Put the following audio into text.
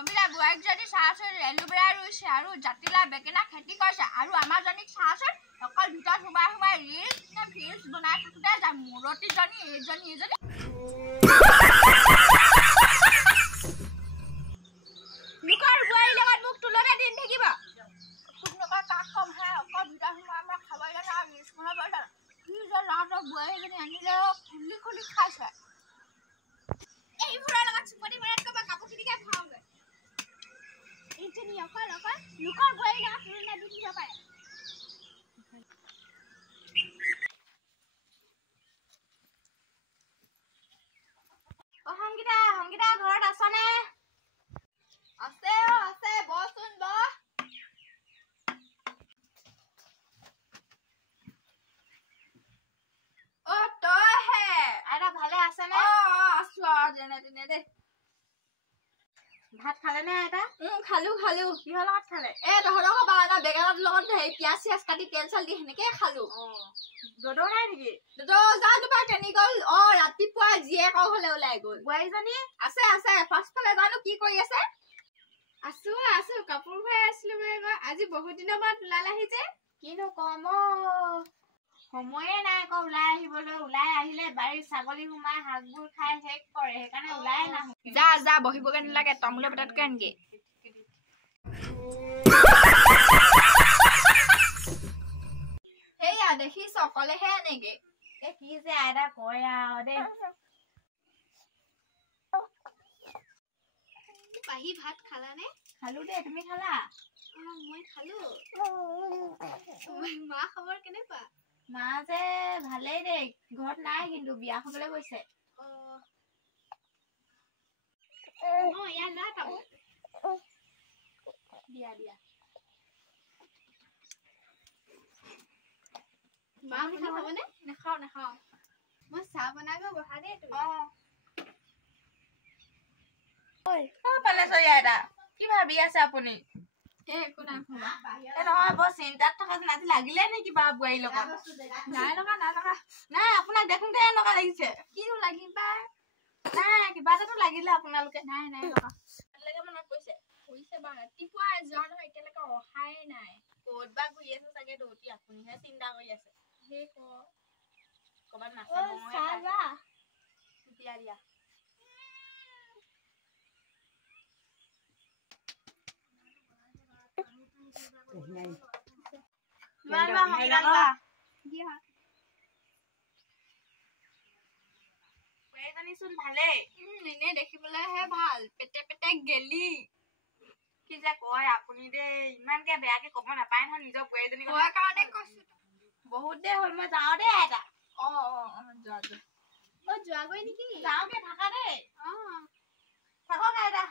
অমিলা বুৱাইক যদি চাচোন এলোবেৰা ৰুইছে আৰু জাতিলা বেকেনা খেতি কৰিছে আৰু আমাৰ জনীক চাচোন অকল ভিতৰত সোমাই ৰিলছ নে ভিলছ বনাই থাকোঁতে যায় মূৰতিজনী এইজনী লোকৰ বোৱাৰীৰ লগত মোক তুলনা দি থাকিব তোক নকয় কাক কম হে অকল ভিতৰত সোমাই মই খাব জানো আৰু ৰিলছ বনাব জানো কি যে ল'ৰাটোৰ বোৱাৰীজনী আনিলে খুলি খাইছে এইবোৰৰ লগত চুপতি মৰাত ক'বা কাপোৰখিনিকে খাওঁগৈ এইজনী অকল লোকৰ বোৱাৰীৰ লগত তুলনা দি থাকিব পাৰে সংগীতা ঘৰত আছনে আছে বচোন ব তই হে আইতা ভালে আছেনে আছো আৰু যেনে তেনে দে ভাত খালে নে আইতা খালো কিহৰ লগত খালে তহঁতক বাগানা বেগেনাৰ লগত হেৰি পিয়াজ কাটি তেল চাল দি সেনেকে খালো দদৌ নাই নেকি দদৌ যাওঁতো বাৰু কেনি গ'ল ৰাতিপুৱা জীয়েকৰ ঘৰলে ওলাই গ'ল বোৱাৰীজনী আছে পাছফালে জানো কি কৰি আছে আছো কাপোৰ ভৰাই আছিলো আজি বহুত দিনৰ মূৰত ওলালেহি যে কিনো কম সময়ে নাই আকৌ ওলাই আহিবলৈ ওলাই আহিলে বাৰীৰ ছাগলী সোমাই শাকবোৰ খাই শেষ কৰে সেইকাৰণে ওলাই নাহো যা বহিবগে নালাগে তামোলে পতাতকে আনগে সেয়া দেখিছ অকলেহে এনেকে কি যে আইতা কয় আৰু দেই পাহি ভাত খালানে খালো দে তুমি খালা মই খালো মা খবৰ কেনেকুৱা মা যে ভালেই দেই ঘৰত নাই কিন্তু বিয়া খাবলৈ গৈছে ইয়াত না তামোল দিয়া মা আপুনি খাবনে নাখাওঁ মই চাহ বনাই গৈ বহা দেই কি ভাবি আছে আপুনি নহয় বৰ চিন্তাত থকা আজি লাগিলে নে কিবা বোৱাৰীৰ লগত নাই আপোনাক দেখোতে এনেকুৱা লাগিছে কিনো লাগিম পাই নাই কিবা এটাতো লাগিলে আপোনালোকে নাই মনত পৰিছে বাৰু ৰাতিপুৱা যোৱা নহয় এতিয়ালৈকে অহাই নাই ক'ত বা ঘূৰি আছে চাগে দৌতি আপুনিহে চিন্তা কৰি আছে সেই ক'ৰবাত নাচা দিয়া ভালেই এনেই দেখিবলৈহে ভাল পেটে গেলি কি যে কয় আপুনি দেই ইমানকে বেয়াকে ক'ব নাপায় নহয় নিজৰ বোৱাৰীজনী কাৰণে কৈছো বহুত দেৰি হ'ল মই যাওঁ দেই আইতা যোৱাগৈ নেকি যাওঁগে থাকা দেই থাকক আইতা